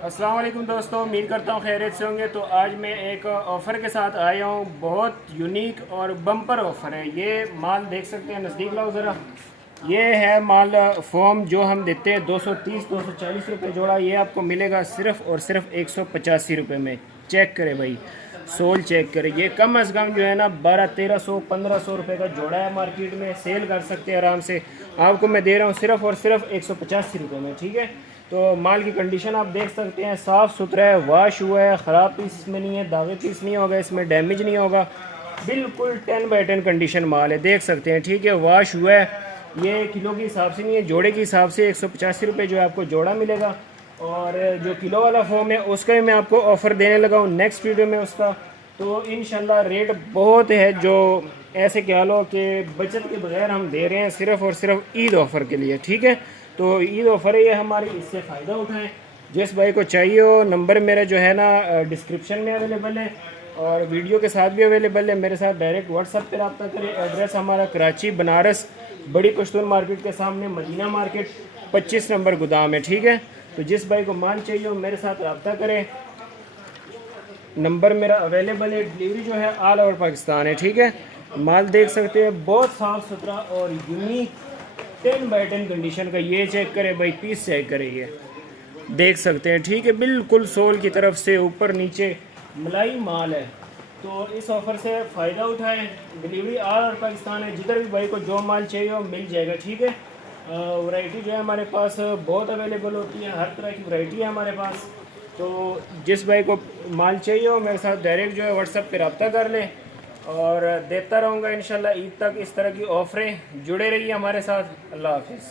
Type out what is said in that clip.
अस्सलाम वालेकुम दोस्तों, उम्मीद करता हूँ खैरियत से होंगे। तो आज मैं एक ऑफ़र के साथ आया हूँ। बहुत यूनिक और बम्पर ऑफ़र है। ये माल देख सकते हैं, नज़दीक लाओ ज़रा। ये है माल फ़ोम जो हम देते हैं 230-240 रुपये जोड़ा। ये आपको मिलेगा सिर्फ़ और सिर्फ 185 रुपये में। चेक करें भाई, सोल चेक करें। ये कम अज़ कम जो है ना 1200-1300-1500 रुपये का जोड़ा है। मार्केट में सेल कर सकते हैं आराम से। आपको मैं दे रहा हूँ सिर्फ़ और सिर्फ 185 रुपये में, ठीक है। तो माल की कंडीशन आप देख सकते हैं, साफ़ सुथरा है, वाश हुआ है, ख़राब पीस इसमें नहीं है, दागे पीस नहीं होगा, इसमें डैमेज नहीं होगा। बिल्कुल 10/10 कंडीशन माल है, देख सकते हैं, ठीक है। वाश हुआ है। ये किलो के हिसाब से नहीं है, जोड़े के हिसाब से 185 रुपये जो है आपको जोड़ा मिलेगा। और जो किलो वाला फॉर्म है उसका भी मैं आपको ऑफ़र देने लगा हूँ नेक्स्ट वीडियो में उसका। तो इंशाल्लाह रेट बहुत है, जो ऐसे कह लो कि बचत के बगैर हम दे रहे हैं सिर्फ़ और सिर्फ ईद ऑफ़र के लिए, ठीक है। तो ईद ऑफ़र है ये हमारी, इससे फ़ायदा उठाएं। जिस भाई को चाहिए हो, नंबर मेरा जो है ना डिस्क्रिप्शन में अवेलेबल है और वीडियो के साथ भी अवेलेबल है। मेरे साथ डायरेक्ट व्हाट्सएप पर रब्ता करें। एड्रेस हमारा कराची बनारस बड़ी पश्तून मार्केट के सामने मदीना मार्केट 25 नंबर गोदाम है, ठीक है। तो जिस भाई को माल चाहिए हो मेरे साथ रब्ता करें। नंबर मेरा अवेलेबल है। डिलीवरी जो है ऑल ओवर पाकिस्तान है, ठीक है। माल देख सकते हैं, बहुत साफ़ सुथरा और यूनिक 10/10 कंडीशन का। ये चेक करें भाई, पीस चेक करें, ये देख सकते हैं, ठीक है। बिल्कुल सोल की तरफ से ऊपर नीचे मलाई माल है। तो इस ऑफ़र से फ़ायदा उठाएं। डिलीवरी ऑल ओवर पाकिस्तान है। जिधर भी भाई को जो माल चाहिए हो मिल जाएगा, ठीक है। वैरायटी जो है हमारे पास बहुत अवेलेबल होती है, हर तरह की वैरायटी है हमारे पास। तो जिस भाई को माल चाहिए हो मेरे साथ डायरेक्ट जो है व्हाट्सएप पे रब्ता कर लें और देता रहूँगा इंशाल्लाह ईद तक। इस तरह की ऑफ़रें जुड़े रहिए हमारे साथ। अल्लाह हाफिज़।